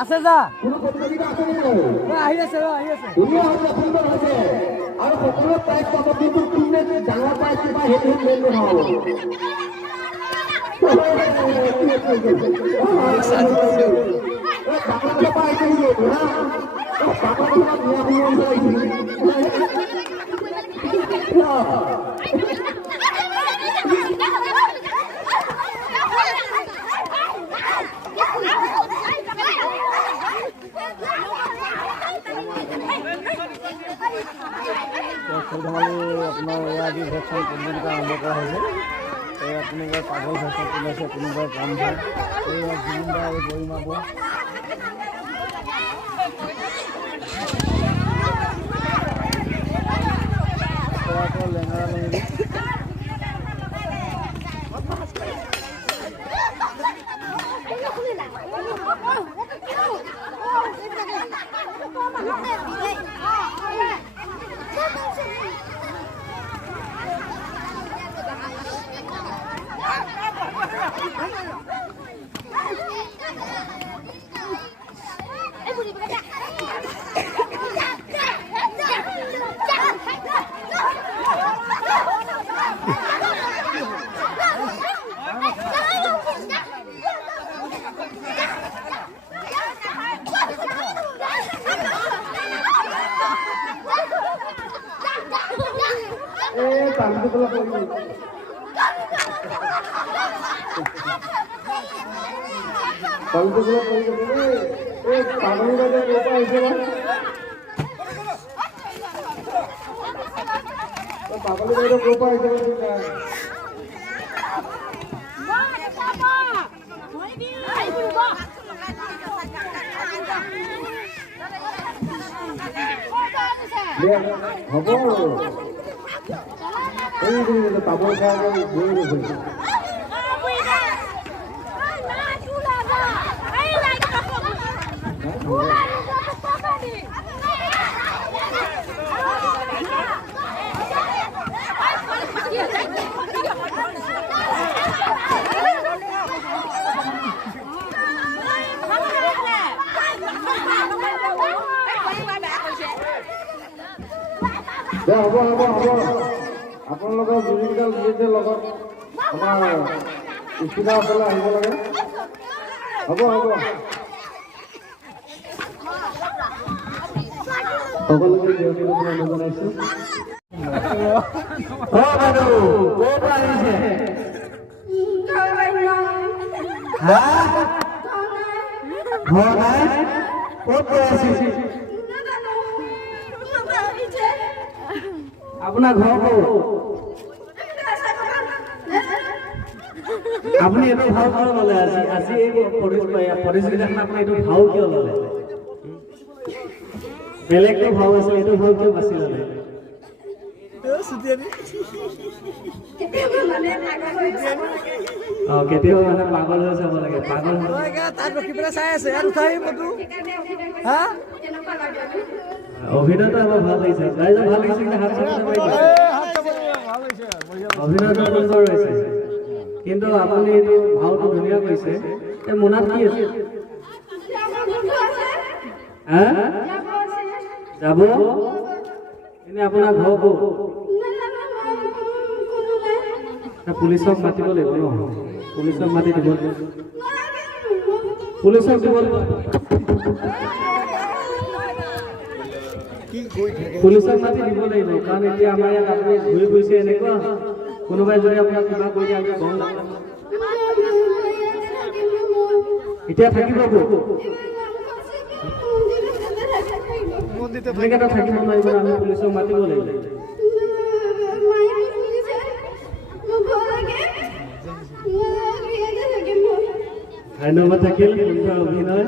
আছে যা কোনো প্ৰতিযোগিতা আছে নেকি আহি আছে ধুনীয়া হৈছে সুন্দৰ হৈছে আৰু সকলো প্ৰাইজ পাব কিন্তু কোনে ডাঙৰ প্ৰাইজ পায় সেইটো মেইন নহ'ব আপোনাৰ আজি ভেকচিন প্ৰতিযোগিতা আৰম্ভ কৰা হৈছে কোনোবাই পাগল ভেকচিন ওলাইছে কোনোবাই কাম যায় জুবিনদা আৰু গৰিমা বৌ লেঙেৰা লেঙেৰি পাবল খাই হ'ব আপোনালোকৰ জুৰিকেইডাল দিছে লগত আমাৰ ইস্পিনা ওচৰলৈ আহিব লাগে হ'ব সকলোকে জয়ন্তী অনুৰোধ জনাইছোঁ ক'ৰ পৰা আহিছে ঘৰ নাই ক'ত গৈ আছিল আপোনাৰ ঘৰ ক'ত আপুনি এইটো ভাও কিয় ল'লে আজি এই প্ৰতিযোগিতাখন আপুনি এইটো ভাও কিয় ল'লে বেলেগটো ভাও আছে এইটো ভাও কিয় বাছি ল'লে কেতিয়াবা মানে পাগল হৈ যাব লাগে পাগল তাত ৰখি পেলাই চাই আছে আৰু উঠাই ফটো হা অভিনয়টো আমাৰ ভাল লাগিছে ৰাইজৰ ভাল লাগিছে কিন্তু অভিনয়টো সুন্দৰ হৈছে কিন্তু আপুনি এইটো ভাওটো ধুনীয়া কৰিছে এই মোনাত কি আছে যাব এনে আপোনাৰ ঘৰ ক'ত পুলিচক মাতিব লাগিব ন পুলিচক মাতি দিব পুলিচক দিব পুলিচক মাতি দিব লাগিব কাৰণ এতিয়া আমাৰ ইয়াত আপুনি ঘূৰি ফুৰিছে এনেকুৱা কোনোবাই যদি আপোনাক কিবা কৰি দিয়ে আমি গম নাপাম এতিয়া থাকিব থাকিব নোৱাৰিব আমি পুলিচক মাতিব লাগিব ধন্যবাদ থাকিল অভিনয়